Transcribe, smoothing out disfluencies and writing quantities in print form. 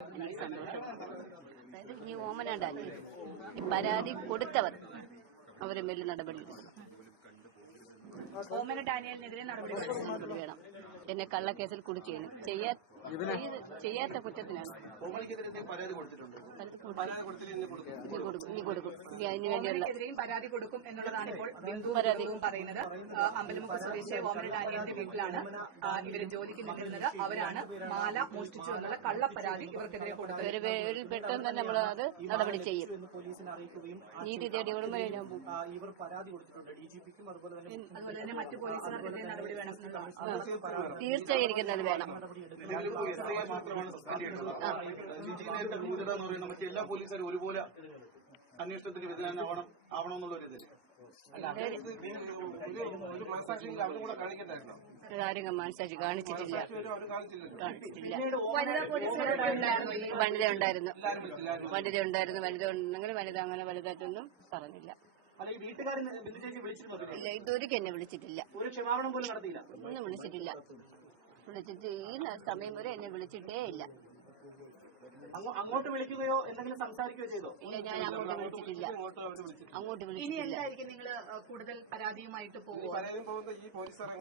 എനിക്ക് സന്തോഷമാണ്. അതായത് ഈ ഓമനണ്ടാലേ ഈ പരാതി കൊടുത്തവർ അവരെ മേൽ നടപടി ഓമന ഡാനിയലിനെതിരെ നടപടി വേണം. എന്നെ കള്ളക്കേസിൽ കുടുക്കിയാണ് ചെയ്യാത്ത കുറ്റത്തിനാണ് ഇനി കൊടുക്കും. അതിന് വേണ്ടിയുള്ള പരാതി കൊടുക്കും എന്നുള്ളതാണ് ഇപ്പോൾ ബിന്ദു പറയുന്നത്. അമ്പലമുക്ക് സ്വദേശി ഓമന ഡാനിയലിന്റെ വീട്ടിലാണ് ഇവര് ജോലിക്ക് നിന്നിരുന്നത്. അവരാണ് മാല മോഷ്ടിച്ചു എന്നുള്ള കള്ളപ്പരാതി ഇവർക്കെതിരെ കൊടുത്തത്. ഒരു പെട്ടെന്ന് തന്നെ നമ്മൾ അത് നടപടി ചെയ്യും. നീതി തേടി ഉടമ ഇവർ പരാതി കൊടുത്തിട്ടുണ്ട് DGPക്കും അതുപോലെ തന്നെ മറ്റു പോലീസുകാർക്കെതിരെ നടപടി വേണം. തീർച്ചയായിരിക്കുന്നത് വേണം. മറ്റു എല്ലാ പോലീസുകാരും ഒരുപോലെ അന്വേഷണത്തിന് വിധേയനാവണം ആവണമെന്നുള്ളൊരിത് ആരും മനസ്സാക്ഷി കാണിച്ചിട്ടില്ല. വനിത ഉണ്ടായിരുന്നു. വനിത ഉണ്ടെങ്കിൽ വനിത അങ്ങനെ വലുതായിട്ടൊന്നും പറഞ്ഞില്ല. ഇല്ല, ഇതൊരിക്കലും എന്നെ വിളിച്ചിട്ടില്ല. ഒന്നും വിളിച്ചിട്ടില്ല. ഈ സമയം വരെ എന്നെ വിളിച്ചിട്ടേ ഇല്ല. അങ്ങോട്ട് വിളിക്കുകയോ എന്തെങ്കിലും സംസാരിക്കുകയോ ചെയ്തോ? ഇല്ല, ഞാൻ അങ്ങോട്ട് വിളിച്ചിട്ടില്ല. ഇനി എന്തായിരിക്കും നിങ്ങൾ കൂടുതൽ പരാതിയുമായിട്ട് പോകുമോ?